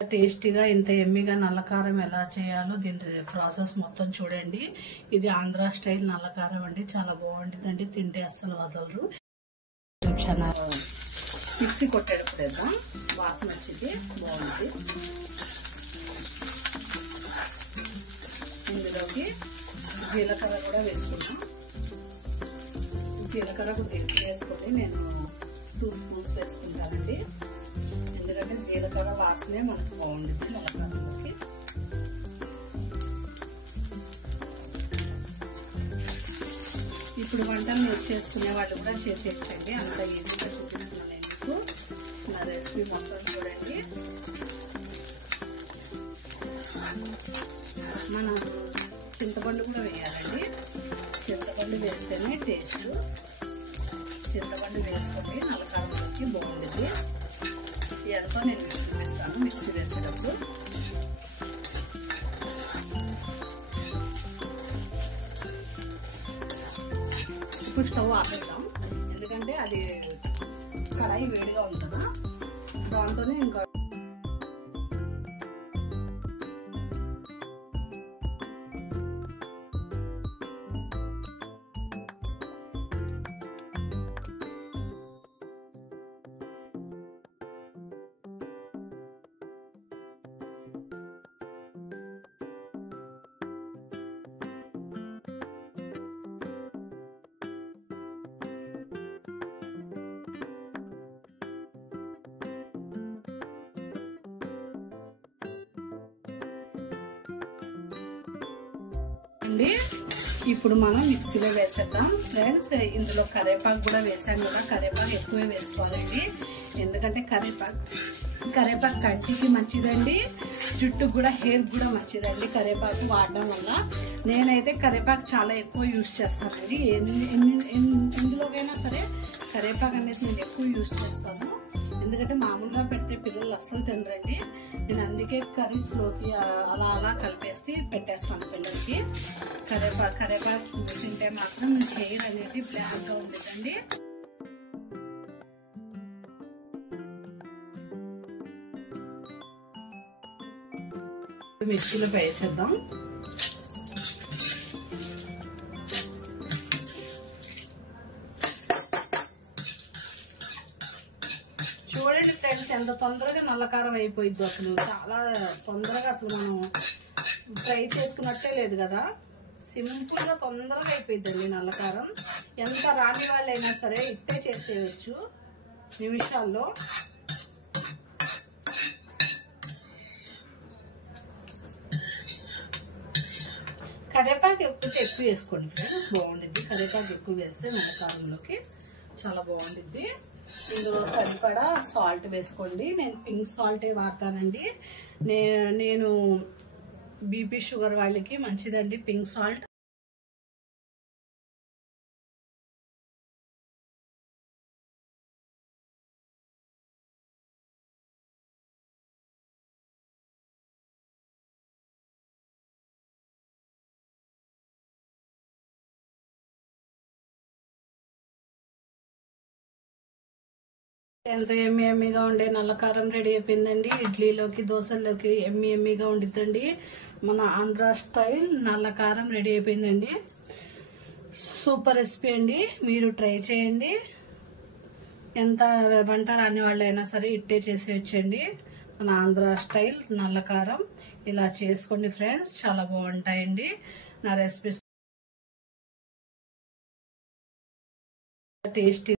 టేస్టీగా ఇంత ఎమ్మిగా నల్లకారం ఎలా చేయాలో దీని ప్రాసెస్ మొత్తం చూడండి. ఇది ఆంధ్ర స్టైల్ నల్లకారం అండి. చాలా బాగుంటుందండి. తింటే అస్సలు వదలరు. మిక్సీ కొట్టేటప్పుడు వేద్దాం, వాసన వచ్చింది, బాగుంది. ఇందులోకి జీలకర్ర కూడా వేసుకున్నాం. జీలకర్ర కొద్దిగా వేసుకొని నేను 2 స్పూన్స్ వేసుకుంటానండి. ఎందుకంటే జీలకర్ర వాసనే మనకు బాగుంటుంది నల్లకారంలోకి. ఇప్పుడు వంటలు మీరు చేసుకునే వాళ్ళు కూడా చేసేయచ్చండి. అంత ఈజీగా చూపిస్తున్నాను నేను మీకు. నా రెసిపీ మొత్తం చూడండి. మనం చింతపండు కూడా వేయాలండి. చింతపండు వేస్తేనే టేస్ట్. చింతపండు వేసుకొని నల్లకారంలోకి బాగుంటుంది. ఎంతో నేను మీకు చూపిస్తాను మిక్సీ వేసేటప్పుడు. ఇప్పుడు స్టవ్ ఆపేద్దాం, ఎందుకంటే అది కడాయి వేడిగా ఉంది కదా, దాంతోనే ఇంకా ఇప్పుడు మనం మిక్సీలో వేసేద్దాం ఫ్రెండ్స్. ఇందులో కరివేపాకు కూడా వేసాం కదా, కరివేపాకు ఎక్కువే వేసుకోవాలండి. ఎందుకంటే కరివేపాకు కంటికి మంచిదండి, జుట్టుకు కూడా, హెయిర్ కూడా మంచిదండి కరివేపాకు వాడడం వల్ల. నేనైతే కరివేపాకు చాలా ఎక్కువ యూజ్ చేస్తానండి. ఎందులోకైనా సరే కరివేపాకు అనేది నేను ఎక్కువ యూజ్ చేస్తాను. ఎందుకంటే మామూలుగా పెడితే పిల్లలు అస్సలు తినరండి. నేను అందుకే కర్రీస్లోకి అలా కలిపేసి పెట్టేస్తాను పిల్లలకి. కరివేపాకు తింటే మాత్రం హెయిర్ అనేది బ్లాక్గా ఉండేదండి. మిక్సీలో వేసేద్దాం. చూడండి ఫ్రెండ్స్, ఎంత తొందరగా నల్లకారం అయిపోయిద్ది. అసలు చాలా తొందరగా, అసలు మనం ఫ్రై చేసుకున్నట్టే లేదు కదా, సింపుల్ గా తొందరగా అయిపోయిద్దండి నల్లకారం. ఎంత రాని వాళ్ళైనా సరే ఇట్టే చేసేయచ్చు నిమిషాల్లో. కరివేపాకు ఎక్కువ వేసుకోండి ఫ్రెండ్స్, బాగుండిద్ది. కరివేపాకు ఎక్కువ వేస్తే నల్లకారంలోకి చాలా బాగుండిద్ది. ఇందులో సరిపడా సాల్ట్ వేసుకోండి. నేను పింక్ సాల్టే వాడతానండి. నేను బీపీ షుగర్ వాళ్ళకి మంచిదండి పింక్ సాల్ట్. ఎంతో ఎమ్మిగా ఉండే నల్లకారం రెడీ అయిపోయిందండి. ఇడ్లీలోకి, దోశల్లోకి ఎమ్మిగా ఉండిద్దండి. మన ఆంధ్ర స్టైల్ నల్లకారం రెడీ అయిపోయిందండి. సూపర్ రెసిపీ అండి, మీరు ట్రై చేయండి. ఎంత వంట రాని వాళ్ళైనా సరే ఇట్టే చేసేయచ్చండి. మన ఆంధ్ర స్టైల్ నల్లకారం ఇలా చేసుకోండి ఫ్రెండ్స్, చాలా బాగుంటాయండి. నా రెసిపీస్ టేస్టీ